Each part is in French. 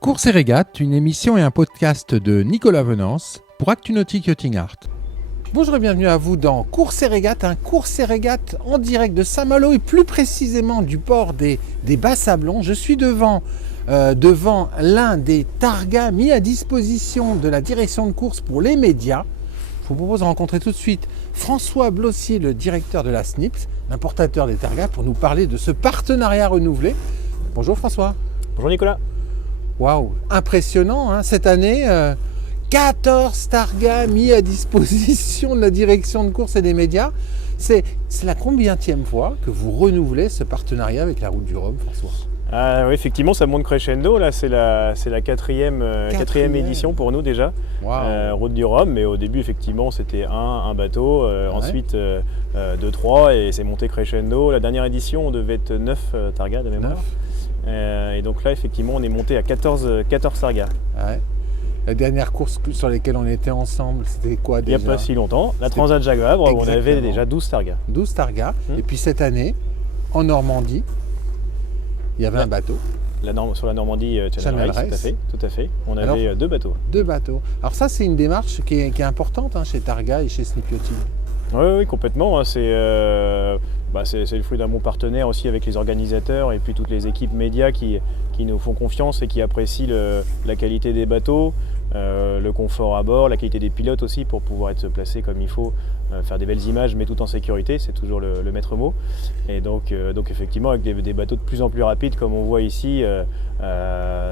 Course et régate, une émission et un podcast de Nicolas Venance pour Actunautique Yachting Art. Bonjour et bienvenue à vous dans Course et régate, un course et régate en direct de Saint-Malo et plus précisément du port des Bas-Sablons. Je suis devant l'un des targas mis à disposition de la direction de course pour les médias. Je vous propose de rencontrer tout de suite François Blossier, le directeur de la SNIPS, l'importateur des targas, pour nous parler de ce partenariat renouvelé. Bonjour François. Bonjour Nicolas. Waouh, impressionnant hein, cette année, 14 targas mis à disposition de la direction de course et des médias. C'est la combienième fois que vous renouvelez ce partenariat avec la Route du Rhum, François? Oui, effectivement, ça monte crescendo. Là, c'est la quatrième édition pour nous déjà. Wow. Route du Rhum, mais au début, effectivement, c'était un bateau. Ensuite, 2, 3, et c'est monté crescendo. La dernière édition, on devait être 9 targas de mémoire. Et donc là, effectivement, on est monté à 14 targas. Ouais. La dernière course sur laquelle on était ensemble, c'était quoi déjà? Il n'y a pas si longtemps. La Transat Jacques Vabre, on avait déjà 12 targas. 12 targas. Et puis cette année, en Normandie, il y avait un bateau. Sur la Normandie Channel Race, tout à fait. On avait deux bateaux. Deux bateaux. Alors ça, c'est une démarche qui est importante hein, chez Targa et chez Snip Yachting. Oui, complètement. C'est le fruit d'un bon partenaire aussi avec les organisateurs et puis toutes les équipes médias qui nous font confiance et qui apprécient la qualité des bateaux, le confort à bord, la qualité des pilotes aussi pour pouvoir être placé comme il faut, faire des belles images mais tout en sécurité, c'est toujours le maître mot. Et donc effectivement avec des bateaux de plus en plus rapides comme on voit ici,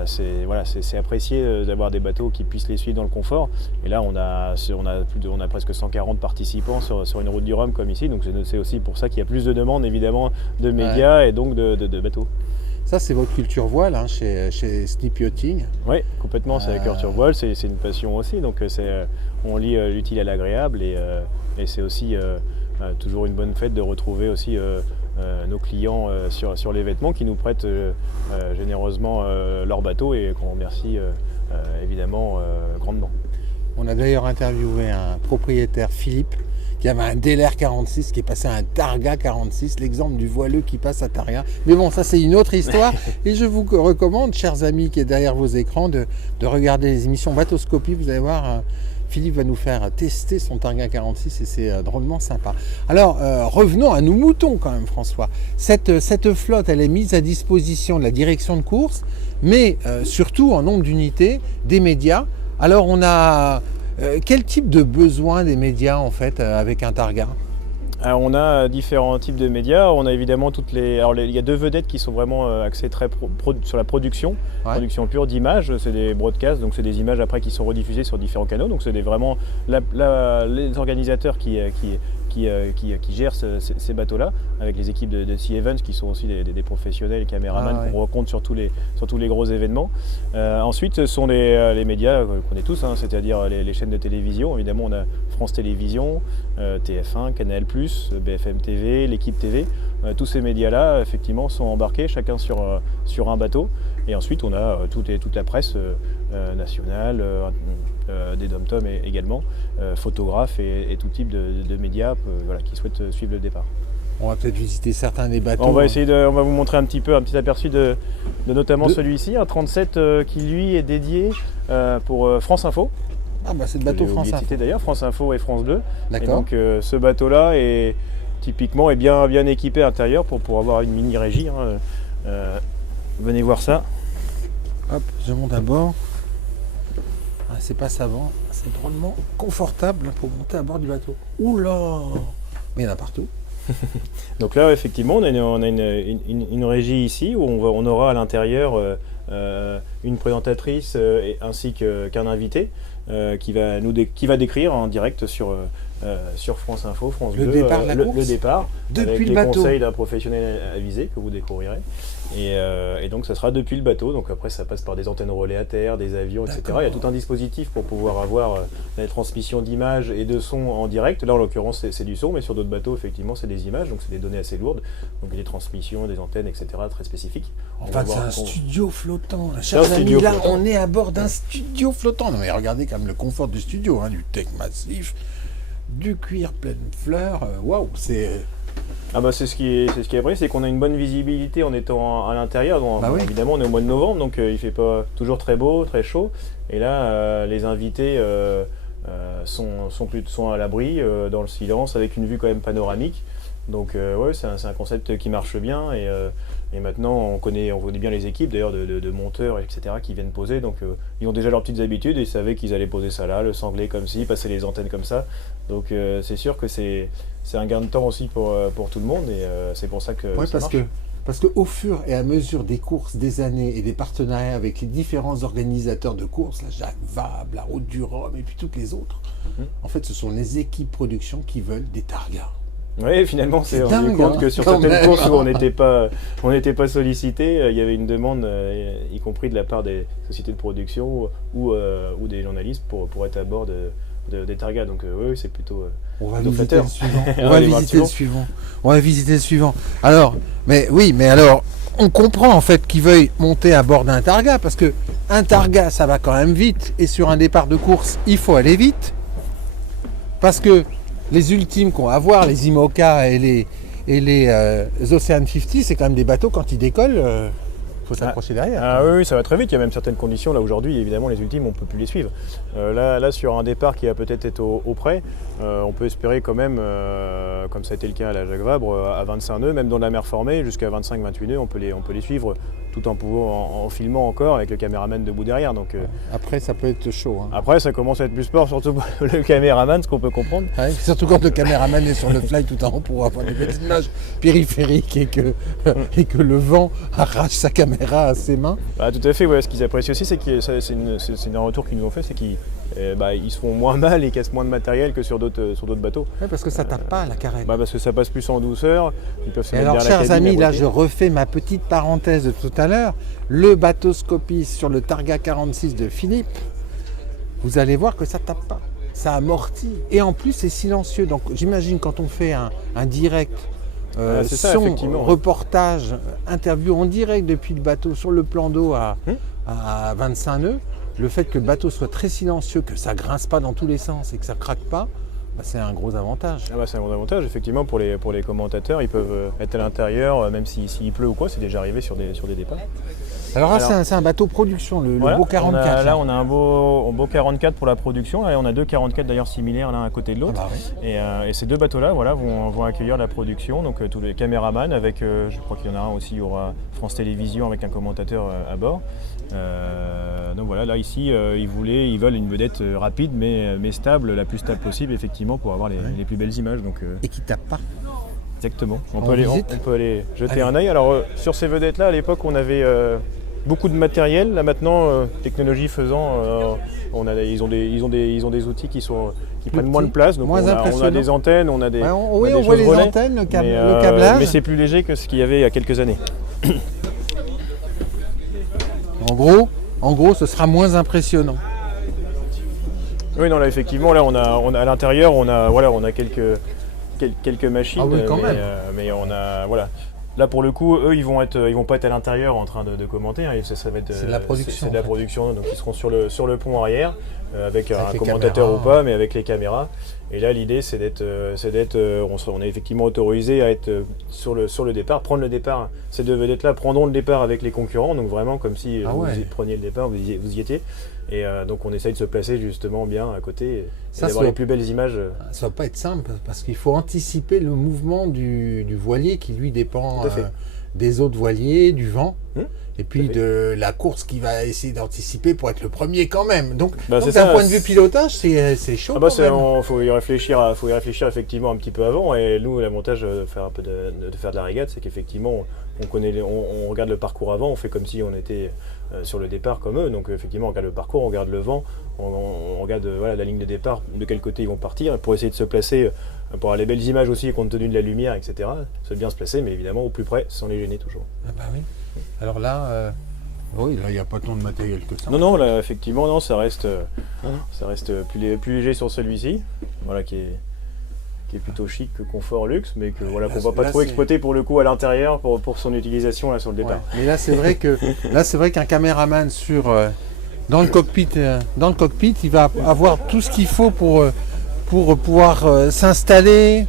c'est apprécié d'avoir des bateaux qui puissent les suivre dans le confort. Et là on a presque 140 participants sur une route du Rhum comme ici, donc c'est aussi pour ça qu'il y a plus de demandes évidemment de médias et donc de bateaux. Ça, c'est votre culture voile hein, chez Snip Yachting. Oui, complètement, c'est la culture voile, c'est une passion aussi. Donc on lie l'utile à l'agréable et c'est aussi toujours une bonne fête de retrouver aussi nos clients sur les vêtements qui nous prêtent généreusement leur bateau et qu'on remercie évidemment grandement. On a d'ailleurs interviewé un propriétaire, Philippe, qui avait un Delair 46 qui est passé à un Targa 46, l'exemple du voileux qui passe à Targa. Mais bon, ça c'est une autre histoire. Et je vous recommande, chers amis qui est derrière vos écrans, de regarder les émissions Bateauscopie. Vous allez voir, Philippe va nous faire tester son Targa 46 et c'est drôlement sympa. Alors, revenons à nos moutons quand même, François. Cette flotte, elle est mise à disposition de la direction de course, mais surtout en nombre d'unités des médias. Alors, on a... quel type de besoin des médias en fait avec un Targa? Alors, on a différents types de médias. On a évidemment il y a deux vedettes qui sont vraiment axées très sur la production, production pure d'images. C'est des broadcasts, donc c'est des images après qui sont rediffusées sur différents canaux. Donc c'est vraiment les organisateurs qui gèrent ces bateaux-là, avec les équipes de Sea Evans qui sont aussi des professionnels, caméramans qu'on rencontre sur tous les gros événements. Ensuite, ce sont les médias qu'on connaît tous, hein, c'est-à-dire les chaînes de télévision. Évidemment, on a France Télévisions, TF1, Canal+, BFM TV, l'Équipe TV. Tous ces médias-là, effectivement, sont embarqués, chacun sur un bateau. Et ensuite, on a toute la presse nationale, des dom-tom également, photographes et tout type de médias qui souhaitent suivre le départ. On va peut-être visiter certains des bateaux. On va vous montrer un petit aperçu de notamment celui-ci, un 37 qui lui est dédié pour France Info. Ah bah c'est le bateau France Info. D'ailleurs, France Info et France 2. D'accord. Et donc ce bateau-là est typiquement bien équipé à l'intérieur pour avoir une mini régie. Hein. Venez voir ça. Hop, je monte à bord. Ah, c'est pas savant, c'est drôlement confortable pour monter à bord du bateau. Oula! Mais il y en a partout. Donc là, effectivement, on a une régie ici où on aura à l'intérieur une présentatrice ainsi qu'un invité qui va décrire en direct sur France Info, France 2, le départ, depuis avec le les bateau. Conseils d'un professionnel avisé que vous découvrirez. Et donc ça sera depuis le bateau, donc après ça passe par des antennes relais à terre, des avions, etc. Il y a tout un dispositif pour pouvoir avoir la transmission d'images et de sons en direct. Là en l'occurrence c'est du son, mais sur d'autres bateaux effectivement c'est des images, donc c'est des données assez lourdes, donc des transmissions, des antennes, etc. très spécifiques. Enfin c'est un studio flottant. Chers amis, là on est à bord d'un studio flottant. Non mais regardez quand même le confort du studio, hein, du tech massif, du cuir plein de fleurs. Waouh, c'est Ah bah c'est ce qui est vrai, c'est qu'on a une bonne visibilité en étant à l'intérieur. Oui. Évidemment, on est au mois de novembre, donc il fait pas toujours très beau, très chaud. Et là, les invités sont à l'abri, dans le silence, avec une vue quand même panoramique. Donc ouais, c'est un concept qui marche bien. Et maintenant, on connaît bien les équipes d'ailleurs de monteurs, etc. qui viennent poser. Donc ils ont déjà leurs petites habitudes et ils savaient qu'ils allaient poser ça là, le sanglé comme ci, passer les antennes comme ça. Donc c'est sûr que c'est un gain de temps aussi pour tout le monde et c'est pour ça que ça marche. Parce qu'au fur et à mesure des courses, des années et des partenariats avec les différents organisateurs de courses, la Jacques Vabre, la Route du Rhum et puis toutes les autres, en fait ce sont les équipes production qui veulent des targas. Oui, finalement, c'est rendu dingue, compte que sur certaines même, courses où on n'était pas sollicité, il y avait une demande, y compris de la part des sociétés de production ou des journalistes pour être à bord des targas. Donc oui, c'est plutôt On va flatteur. visiter le suivant. On va visiter le suivant. Alors, alors, on comprend en fait qu'ils veuillent monter à bord d'un targa parce que un targa, ça va quand même vite et sur un départ de course, il faut aller vite parce que les ultimes qu'on va voir, les IMOCA et les Ocean 50, c'est quand même des bateaux quand ils décollent. Faut s'accrocher derrière. Ah oui, ça va très vite. Il y a même certaines conditions. Là aujourd'hui, évidemment, les ultimes, on ne peut plus les suivre. Là, sur un départ qui va peut-être être au près, on peut espérer quand même, comme ça a été le cas à la Jacques Vabre, à 25 nœuds, même dans la mer formée, jusqu'à 25-28 nœuds, on peut les suivre tout en pouvant en filmant encore avec le caméraman debout derrière. Donc, après, ça peut être chaud. Hein. Après, ça commence à être plus sport, surtout pour le caméraman, ce qu'on peut comprendre. Ouais, surtout quand le caméraman est sur le fly tout en haut pour avoir des petites images périphériques et que le vent arrache sa caméra à ses mains. Ah, tout à fait, ouais. Ce qu'ils apprécient aussi, c'est un retour qu'ils nous ont fait, c'est qu'ils se font moins mal et cassent moins de matériel que sur d'autres bateaux. Ouais, parce que ça tape pas la carène. Parce que ça passe plus en douceur. Ils peuvent se mettre alors, derrière la chers cabine amis, et là rouler. je refais ma petite parenthèse de tout à l'heure. Le bateau Scopis sur le Targa 46 de Philippe, vous allez voir que ça tape pas. Ça amortit. Et en plus, c'est silencieux. Donc j'imagine quand on fait un direct, reportage, interview en direct depuis le bateau sur le plan d'eau à 25 nœuds, le fait que le bateau soit très silencieux, que ça grince pas dans tous les sens et que ça craque pas, c'est un gros avantage. C'est un gros avantage, effectivement, pour les commentateurs. Ils peuvent être à l'intérieur, même s'il pleut ou quoi, c'est déjà arrivé sur des départs. Alors là, c'est un bateau production, le beau 44. Là, on a un beau 44 pour la production. Là, on a deux 44 d'ailleurs similaires l'un à côté de l'autre. Oui. Et ces deux bateaux-là vont accueillir la production. Donc tous les caméramans avec, je crois qu'il y en a un aussi, il y aura France Télévisions avec un commentateur à bord. Donc voilà, là ici, ils veulent une vedette rapide mais stable, la plus stable possible, effectivement, pour avoir les plus belles images. Donc, et qui tape pas. Exactement. On peut aller jeter un œil. Alors sur ces vedettes-là, à l'époque, on avait beaucoup de matériel. Là maintenant, technologie faisant, ils ont des outils qui prennent moins de place. Donc on a des antennes, on a des on voit les antennes, le câblage. Mais c'est plus léger que ce qu'il y avait il y a quelques années. En gros, ce sera moins impressionnant. Oui, non, là effectivement, là on a à l'intérieur, on a quelques machines, mais on a Là pour le coup, eux ils vont pas être à l'intérieur en train de commenter. Hein, ça va être c'est de la production. C'est de la production, donc ils seront sur le pont arrière avec un commentateur ou pas, mais avec les caméras. Et là l'idée c'est d'être, on est effectivement autorisé à être sur le départ, prendre le départ. Ces deux vedettes là prendront le départ avec les concurrents, donc vraiment comme si vous preniez le départ, vous y étiez. Et donc on essaye de se placer justement bien à côté et d'avoir les plus belles images. Ça va pas être simple parce qu'il faut anticiper le mouvement du voilier qui lui dépend des autres voiliers, du vent et puis de la course qu'il va essayer d'anticiper pour être le premier quand même. Donc d'un point de vue pilotage, c'est chaud. Il faut y réfléchir effectivement un petit peu avant. Et nous, l'avantage de faire de la régate, c'est qu'effectivement on regarde le parcours avant, on fait comme si on était sur le départ comme eux. Donc effectivement on regarde le parcours, on regarde le vent, on regarde la ligne de départ, de quel côté ils vont partir, pour essayer de se placer, pour avoir les belles images aussi compte tenu de la lumière, etc. Se bien se placer, mais évidemment au plus près, sans les gêner toujours. Oui. Alors là, il n'y a pas tant de matériel que ça. Non, là effectivement, non, ça reste plus léger sur celui-ci, qui est plutôt chic, confort, luxe, mais qu'on va pas trop exploiter pour le coup à l'intérieur pour son utilisation là sur le départ. Ouais. Mais là c'est vrai qu'un caméraman dans le cockpit, il va avoir tout ce qu'il faut pour pouvoir s'installer,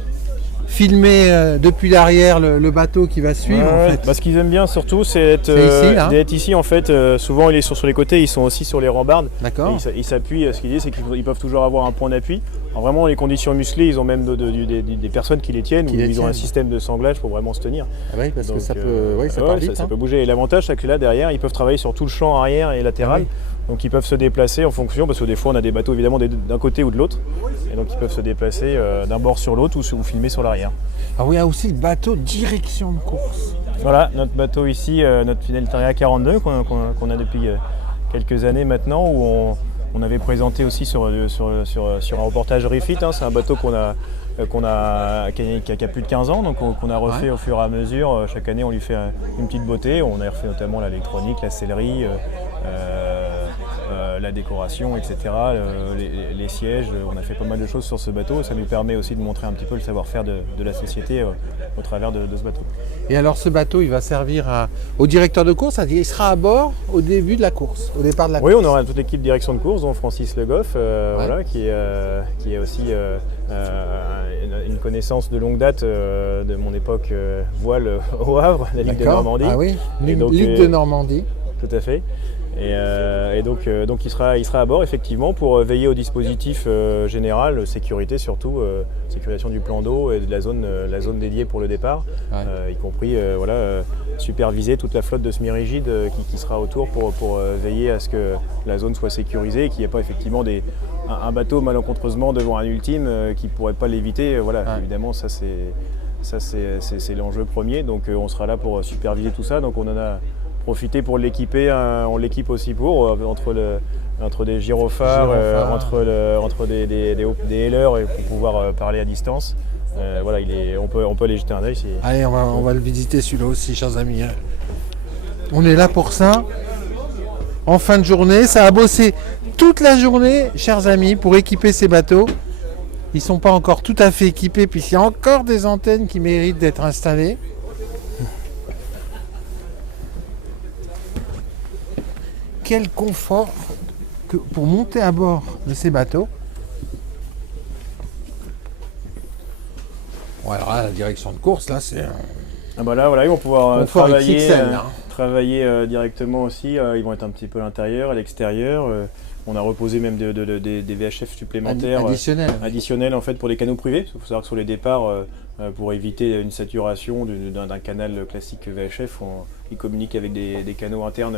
filmer depuis l'arrière le bateau qui va suivre en fait. Ce qu'ils aiment bien surtout, c'est d'être ici en fait. Souvent, il est sur les côtés, ils sont aussi sur les rambardes. D'accord. Ils s'appuient. Ce qu'ils disent, c'est qu'ils peuvent toujours avoir un point d'appui. Alors vraiment, les conditions musclées, ils ont même des personnes qui les tiennent, ils ont un système de sanglage pour vraiment se tenir. Ah oui, parce que ça peut, ça part vite. Ça peut bouger. Et l'avantage, c'est que là derrière, ils peuvent travailler sur tout le champ arrière et latéral. Ah oui. Donc ils peuvent se déplacer en fonction, parce que des fois on a des bateaux évidemment d'un côté ou de l'autre, et donc ils peuvent se déplacer d'un bord sur l'autre ou filmer sur l'arrière. Ah oui, il y a aussi le bateau direction de course. Voilà, notre bateau ici, notre Fidelitaria 42 qu'on a depuis quelques années maintenant, où on avait présenté aussi sur un reportage Refit. C'est un bateau qui a plus de 15 ans, donc qu'on a refait au fur et à mesure. Chaque année on lui fait une petite beauté. On a refait notamment l'électronique, la sellerie, la décoration, etc., les sièges. On a fait pas mal de choses sur ce bateau. Ça nous permet aussi de montrer un petit peu le savoir-faire de la société au travers de ce bateau. Et alors ce bateau, il va servir au directeur de course, il sera à bord au début de la course, au départ de la course. Oui, on aura toute l'équipe direction de course, dont Francis Le Goff, qui est aussi une connaissance de longue date de mon époque voile au Havre, la Ligue de Normandie. Ah oui, Ligue de Normandie. Tout à fait. Et donc il sera à bord effectivement pour veiller au dispositif général, sécurité surtout, sécurisation du plan d'eau et de la zone dédiée pour le départ, y compris superviser toute la flotte de semi-rigides qui sera autour pour veiller à ce que la zone soit sécurisée et qu'il n'y ait pas effectivement un bateau malencontreusement devant un ultime qui ne pourrait pas l'éviter. Évidemment ça c'est l'enjeu premier, donc on sera là pour superviser tout ça. Donc on en a profiter pour l'équiper, on l'équipe aussi entre des gyrophares, entre des hailers et pour pouvoir parler à distance. On peut aller jeter un œil. Allez, on va le visiter celui-là aussi, chers amis. On est là pour ça. En fin de journée, ça a bossé toute la journée, chers amis, pour équiper ces bateaux. Ils ne sont pas encore tout à fait équipés, puisqu'il y a encore des antennes qui méritent d'être installées. Quel confort pour monter à bord de ces bateaux. Bon, alors là, la direction de course, là, c'est ils vont pouvoir travailler directement aussi. Ils vont être un petit peu à l'intérieur, à l'extérieur. On a reposé même des VHF supplémentaires additionnels en fait pour les canaux privés. Il faut savoir que sur les départs, pour éviter une saturation d'un canal classique VHF, ils communiquent avec des canaux internes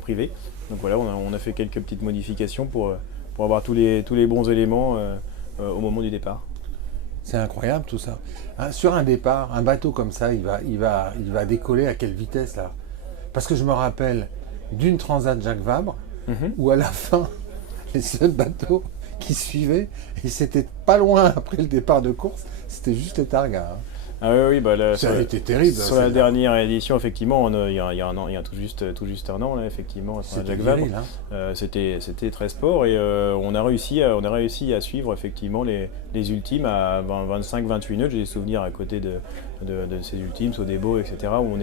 privés. Donc voilà, on a fait quelques petites modifications pour avoir tous les bons éléments au moment du départ. C'est incroyable tout ça. Sur un départ, un bateau comme ça, il va décoller à quelle vitesse là? Parce que je me rappelle d'une Transat Jacques Vabre, où à la fin, les seuls bateaux qui suivaient, et c'était pas loin après le départ de course, c'était juste les Targas. Ah oui, ça a été terrible. Sur la dernière édition, effectivement, il y a tout juste un an, là, effectivement, sur Jacques Vabre, c'était très sport et on a réussi à suivre effectivement les ultimes à 25-28 nœuds. J'ai des souvenirs à côté de ces ultimes, Sodebo, etc., où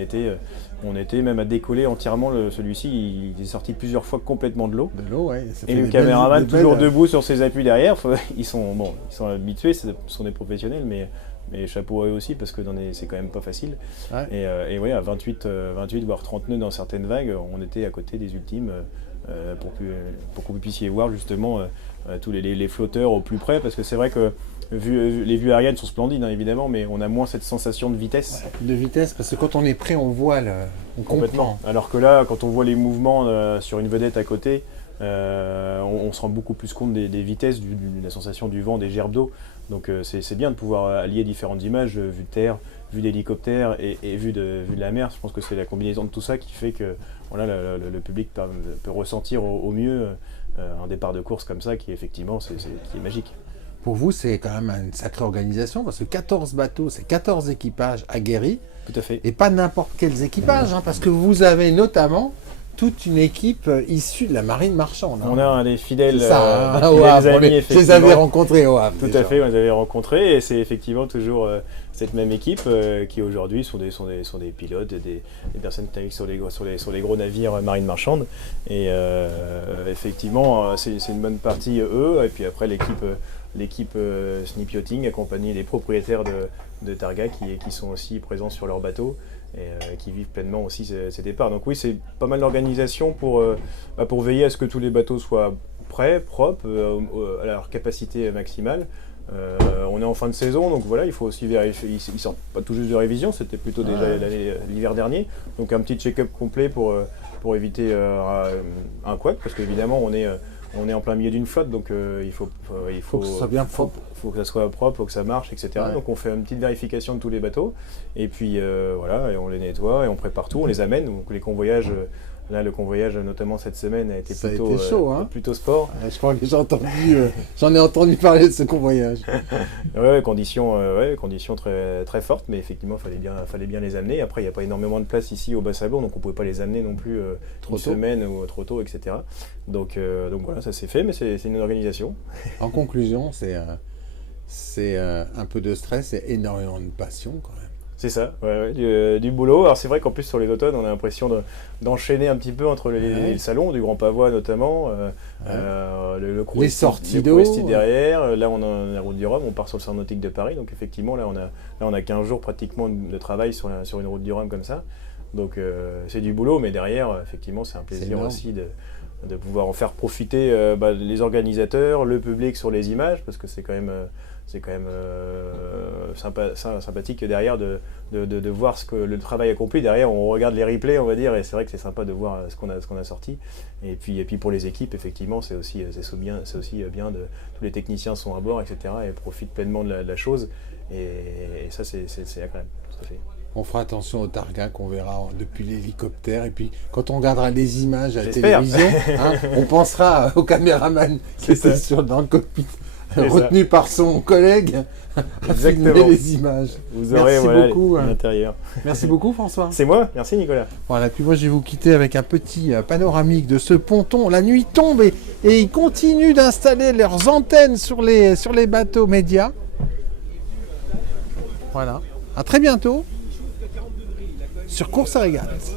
on était même à décoller entièrement. Celui-ci, il est sorti plusieurs fois complètement de l'eau. Et le caméraman toujours debout sur ses appuis derrière. Ils sont habitués, ce sont des professionnels, mais chapeau à eux aussi parce que c'est quand même pas facile. Ouais. Et à 28 voire 30 nœuds dans certaines vagues, on était à côté des ultimes pour que vous puissiez voir justement tous les flotteurs au plus près, parce que c'est vrai que les vues aériennes sont splendides évidemment, mais on a moins cette sensation de vitesse. De vitesse, parce que quand on est près, on voit on complètement. Alors que là, quand on voit les mouvements sur une vedette à côté, on se rend beaucoup plus compte des vitesses, de la sensation du vent, des gerbes d'eau. Donc c'est bien de pouvoir allier différentes images, vue de terre, vue d'hélicoptère et vue de la mer. Je pense que c'est la combinaison de tout ça qui fait que le public peut ressentir au mieux un départ de course comme ça qui effectivement qui est magique. Pour vous, c'est quand même une sacrée organisation, parce que 14 bateaux, c'est 14 équipages aguerris. Tout à fait. Et pas n'importe quels équipages, parce que vous avez notamment toute une équipe issue de la marine marchande. On a des fidèles, amis, effectivement. Je les avais rencontrés au Havre. Tout à fait, on les avait rencontrés, et c'est effectivement toujours cette même équipe qui aujourd'hui sont des pilotes, des personnes qui naviguent sur les gros navires marine marchande. Et effectivement, c'est une bonne partie eux, et puis après l'équipe Snip Yachting accompagnée des propriétaires de Targa qui sont aussi présents sur leur bateau et qui vivent pleinement aussi ces départs. Donc oui, c'est pas mal d'organisation pour veiller à ce que tous les bateaux soient prêts, propres, à leur capacité maximale. On est en fin de saison, donc voilà, il faut aussi vérifier. Ils sortent pas tout juste de révision, c'était plutôt déjà l'hiver dernier. Donc un petit check-up complet pour éviter un couac, parce qu'évidemment on est en plein milieu d'une flotte, donc il faut que ce soit bien propre. Faut que ça soit propre, faut que ça marche, etc. Ouais. Donc on fait une petite vérification de tous les bateaux, et puis voilà, et on les nettoie et on prépare tout, on les amène. Donc les convoyages. Là, le convoyage, notamment cette semaine, a été plutôt chaud, hein. plutôt sport. Je crois que j'en ai entendu parler de ce convoyage. Conditions très, très fortes, mais effectivement, il fallait bien les amener. Après, il n'y a pas énormément de place ici au Bas-Sablon, donc on ne pouvait pas les amener non plus une semaine ou trop tôt, etc. Donc voilà, ça s'est fait, mais c'est une organisation. En conclusion, c'est un peu de stress et énormément de passion quand même. C'est ça, du boulot. Alors c'est vrai qu'en plus sur les automnes, on a l'impression d'enchaîner un petit peu entre les salons, du Grand Pavois notamment, le les sorties d'eau derrière. Là on a la route du Rhum, on part sur le Salon nautique de Paris, donc effectivement là on a 15 jours pratiquement de travail sur une route du Rhum comme ça. Donc c'est du boulot, mais derrière effectivement c'est un plaisir aussi de pouvoir en faire profiter les organisateurs, le public sur les images, parce que c'est quand même sympathique derrière de voir le travail accompli. Derrière, on regarde les replays, on va dire, et c'est vrai que c'est sympa de voir ce qu'on a sorti. Et puis pour les équipes, effectivement, c'est aussi bien tous les techniciens sont à bord, etc. et profitent pleinement de la chose. Et ça, c'est agréable. Tout à fait. On fera attention aux targas qu'on verra depuis l'hélicoptère. Et puis, quand on regardera les images à la J'espère. télévision, on pensera au caméraman qui était dans le cockpit, retenu par son collègue, à filmer les images. Vous aurez beaucoup l'intérieur. Merci beaucoup, François. C'est moi, merci Nicolas. Voilà, puis moi je vais vous quitter avec un petit panoramique de ce ponton. La nuit tombe et ils continuent d'installer leurs antennes sur les bateaux médias. Voilà, à très bientôt sur Course et Régate.